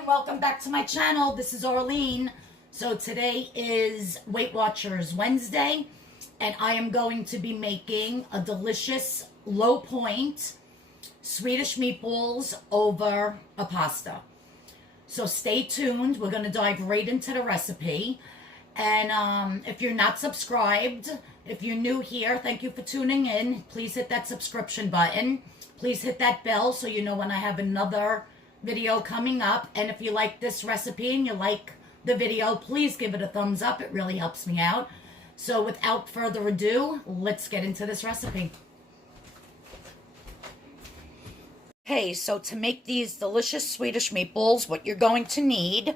and welcome back to my channel. This is Arlene. So today is Weight Watchers Wednesday, and I am going to be making a delicious low point Swedish meatballs over a pasta. So stay tuned. We're going to dive right into the recipe. And if you're not subscribed, if you're new here, thank you for tuning in. Please hit that subscription button. Please hit that bell so you know when I have another video coming up. And if you like this recipe and you like the video, please give it a thumbs up. It really helps me out. So without further ado, let's get into this recipe. Okay, so to make these delicious Swedish meatballs, what you're going to need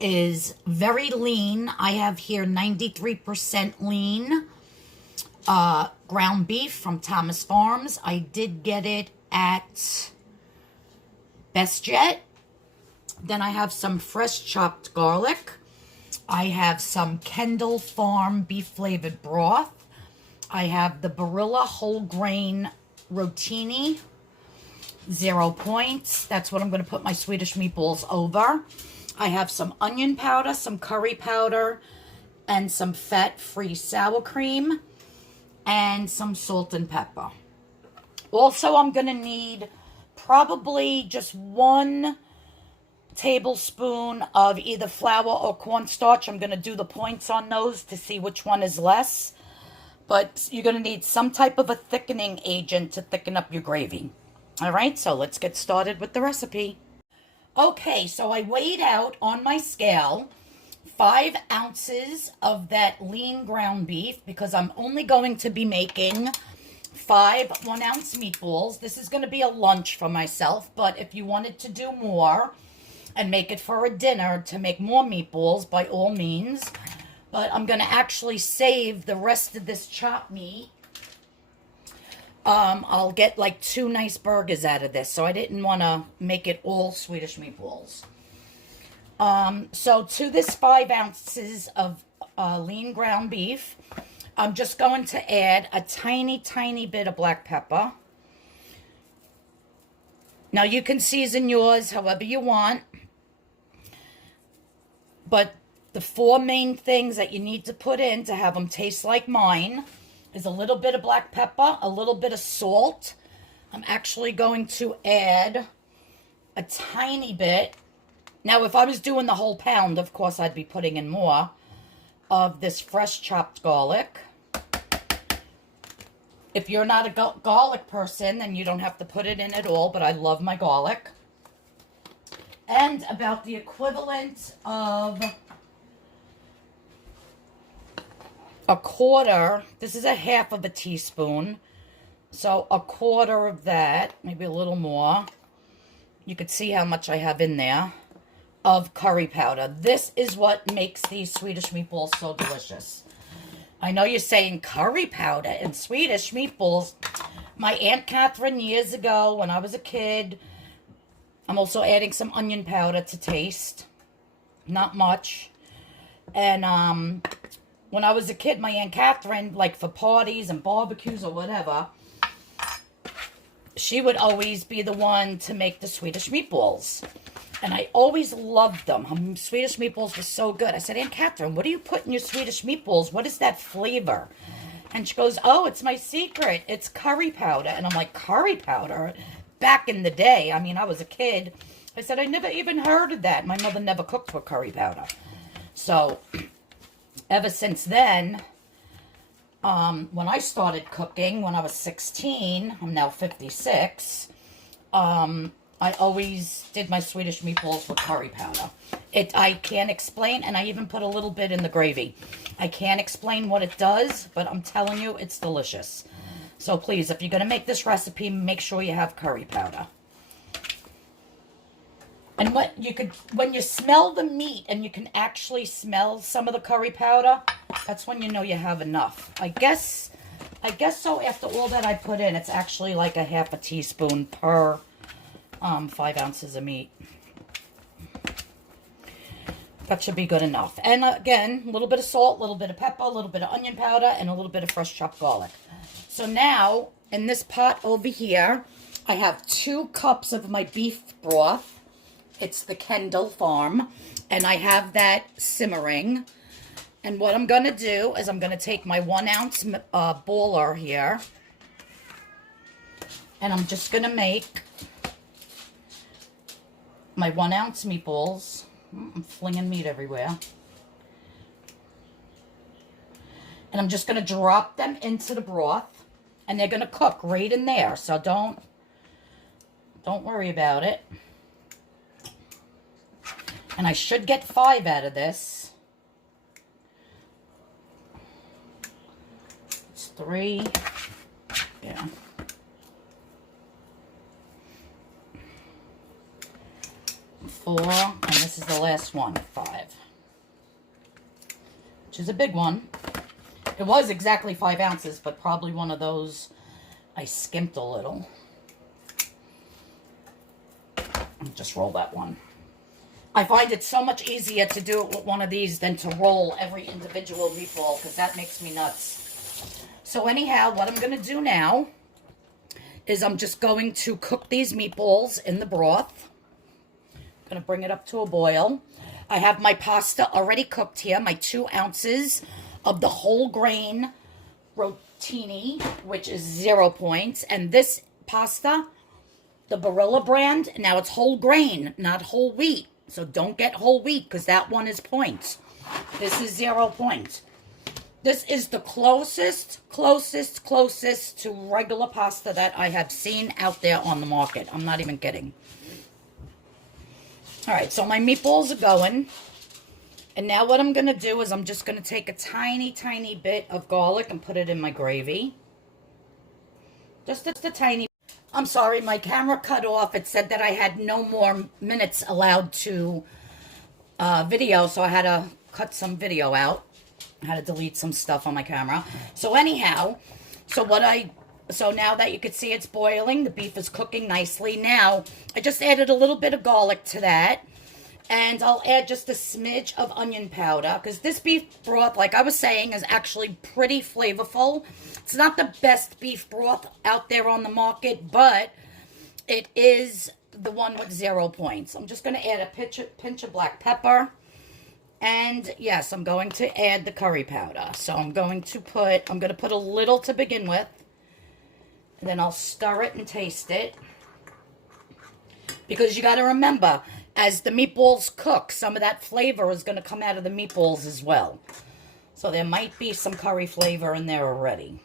is very lean. I have here 93% lean ground beef from Thomas Farms. I did get it at Best Jet. Then I have some fresh chopped garlic. I have some Kendale Farm beef flavored broth. I have the Barilla whole grain rotini, 0 points. That's what I'm going to put my Swedish meatballs over. I have some onion powder, some curry powder, and some fat-free sour cream, and some salt and pepper. Also, I'm going to need probably just 1 tablespoon of either flour or cornstarch. I'm going to do the points on those to see which one is less. But you're going to need some type of a thickening agent to thicken up your gravy. All right, so let's get started with the recipe. Okay, so I weighed out on my scale 5 ounces of that lean ground beef because I'm only going to be making 5 1-ounce meatballs. This is going to be a lunch for myself, but if you wanted to do more and make it for a dinner to make more meatballs, by all means. But I'm going to actually save the rest of this chopped meat. I'll get like 2 nice burgers out of this, so I didn't want to make it all Swedish meatballs. So to this 5 ounces of lean ground beef, I'm just going to add a tiny bit of black pepper. Now you can season yours however you want, but the 4 main things that you need to put in to have them taste like mine is a little bit of black pepper, a little bit of salt. I'm actually going to add a tiny bit. Now, if I was doing the whole pound, of course, I'd be putting in more of this fresh chopped garlic. If you're not a garlic person, then you don't have to put it in at all, but I love my garlic. And about the equivalent of a quarter, this is a half of a teaspoon, so a quarter of that, maybe a little more, you could see how much I have in there, of curry powder. This is what makes these Swedish meatballs so delicious. I know you're saying curry powder and Swedish meatballs. My Aunt Catherine years ago when I was a kid, I'm also adding some onion powder to taste, not much, and when I was a kid, my Aunt Catherine, like for parties and barbecues or whatever, she would always be the one to make the Swedish meatballs. And I always loved them. Her Swedish meatballs were so good. I said, Aunt Catherine, what do you put in your Swedish meatballs? What is that flavor? And she goes, oh, it's my secret. It's curry powder. And I'm like, curry powder? Back in the day, I mean, I was a kid. I said, I never even heard of that. My mother never cooked with curry powder. So ever since then, when I started cooking, when I was 16, I'm now 56, I always did my Swedish meatballs with curry powder. I can't explain, and I even put a little bit in the gravy. I can't explain what it does, but I'm telling you, it's delicious. So please, if you're going to make this recipe, make sure you have curry powder. And when you smell the meat and you can actually smell some of the curry powder, that's when you know you have enough. I guess so. After all that I put in, it's actually like a half a teaspoon per 5 ounces of meat. That should be good enough. And again, a little bit of salt, a little bit of pepper, a little bit of onion powder, and a little bit of fresh chopped garlic. So now, in this pot over here, I have 2 cups of my beef broth. It's the Kendall farm, and I have that simmering. And what I'm going to do is I'm going to take my 1 ounce baller here, and I'm just going to make my 1 ounce meatballs. I'm flinging meat everywhere. And I'm just going to drop them into the broth, and they're going to cook right in there. So don't worry about it. And I should get 5 out of this. It's 3. Yeah. 4, and this is the last one, 5. Which is a big one. It was exactly 5 ounces, but probably one of those I skimped a little. Just roll that one. I find it so much easier to do it with one of these than to roll every individual meatball, because that makes me nuts. So anyhow, what I'm going to do now is I'm just going to cook these meatballs in the broth. I'm going to bring it up to a boil. I have my pasta already cooked here, my 2 ounces of the whole grain rotini, which is 0 points. And this pasta, the Barilla brand, now it's whole grain, not whole wheat. So don't get whole wheat, because that one is points. This is 0 points. This is the closest to regular pasta that I have seen out there on the market. I'm not even kidding. All right, so my meatballs are going. And now what I'm going to do is I'm just going to take a tiny bit of garlic and put it in my gravy. Just a tiny. I'm sorry, my camera cut off. It said that I had no more minutes allowed to video, so I had to cut some video out. I had to delete some stuff on my camera. So anyhow, so now that you can see it's boiling, the beef is cooking nicely. Now, I just added a little bit of garlic to that. And I'll add just a smidge of onion powder, because this beef broth, like I was saying, is actually pretty flavorful. It's not the best beef broth out there on the market, but it is the one with 0 points. I'm just going to add a pinch of black pepper. And yes, I'm going to add the curry powder. So I'm going to put a little to begin with. And then I'll stir it and taste it. Because you got to remember, as the meatballs cook, some of that flavor is going to come out of the meatballs as well. So there might be some curry flavor in there already.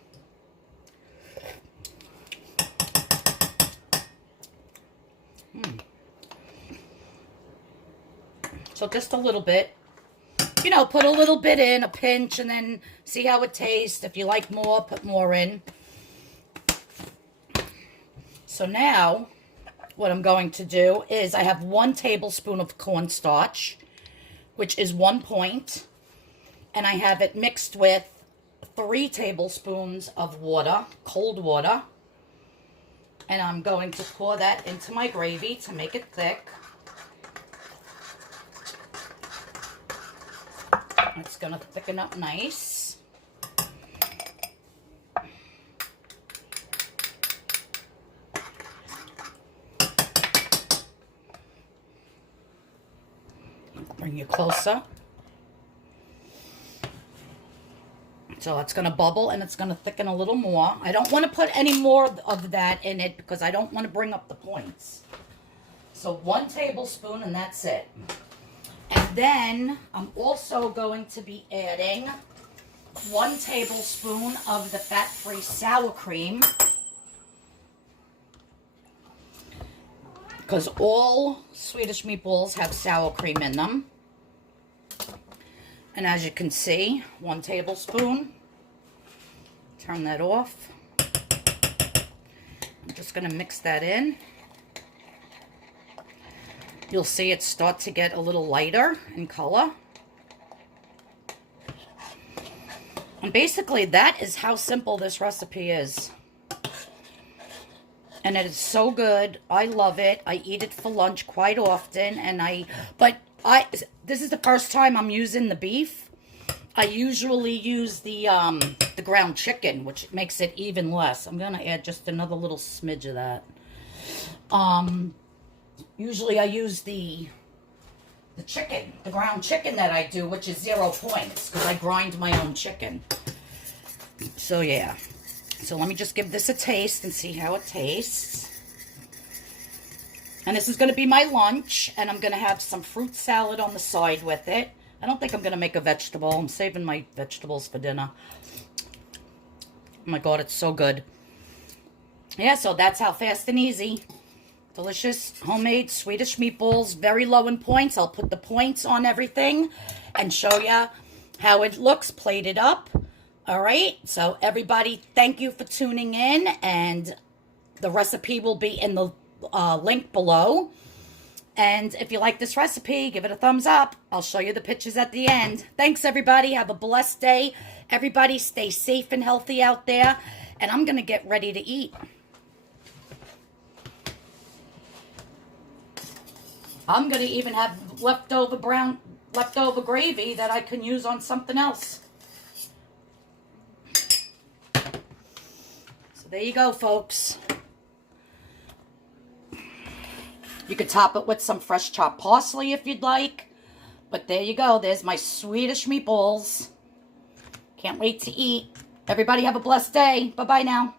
So just a little bit. You know, put a little bit in, a pinch, and then see how it tastes. If you like more, put more in. So now, what I'm going to do is I have 1 tablespoon of cornstarch, which is 1 point. And I have it mixed with 3 tablespoons of water, cold water. And I'm going to pour that into my gravy to make it thick. It's going to thicken up nice. Bring you closer. So it's going to bubble and it's going to thicken a little more. I don't want to put any more of that in it because I don't want to bring up the points. So 1 tablespoon and that's it. And then I'm also going to be adding 1 tablespoon of the fat-free sour cream. Because all Swedish meatballs have sour cream in them. And as you can see, 1 tablespoon. Turn that off. I'm just going to mix that in. You'll see it start to get a little lighter in color. And basically that is how simple this recipe is. And it is so good. I love it. I eat it for lunch quite often. And this is the first time I'm using the beef. I usually use the ground chicken, which makes it even less. I'm going to add just another little smidge of that. Usually I use the chicken, the ground chicken that I do, which is 0 points because I grind my own chicken. So yeah. So let me just give this a taste and see how it tastes. And this is going to be my lunch, and I'm going to have some fruit salad on the side with it. I don't think I'm going to make a vegetable. I'm saving my vegetables for dinner. Oh my God, it's so good. Yeah, so that's how fast and easy. Delicious homemade Swedish meatballs, very low in points. I'll put the points on everything and show you how it looks plated up. All right, so everybody, thank you for tuning in, and the recipe will be in the link below. And if you like this recipe, give it a thumbs up. I'll show you the pictures at the end. Thanks, everybody. Have a blessed day. Everybody stay safe and healthy out there, and I'm going to get ready to eat. I'm going to even have leftover gravy that I can use on something else. So there you go, folks. You could top it with some fresh chopped parsley if you'd like. But there you go. There's my Swedish meatballs. Can't wait to eat. Everybody have a blessed day. Bye-bye now.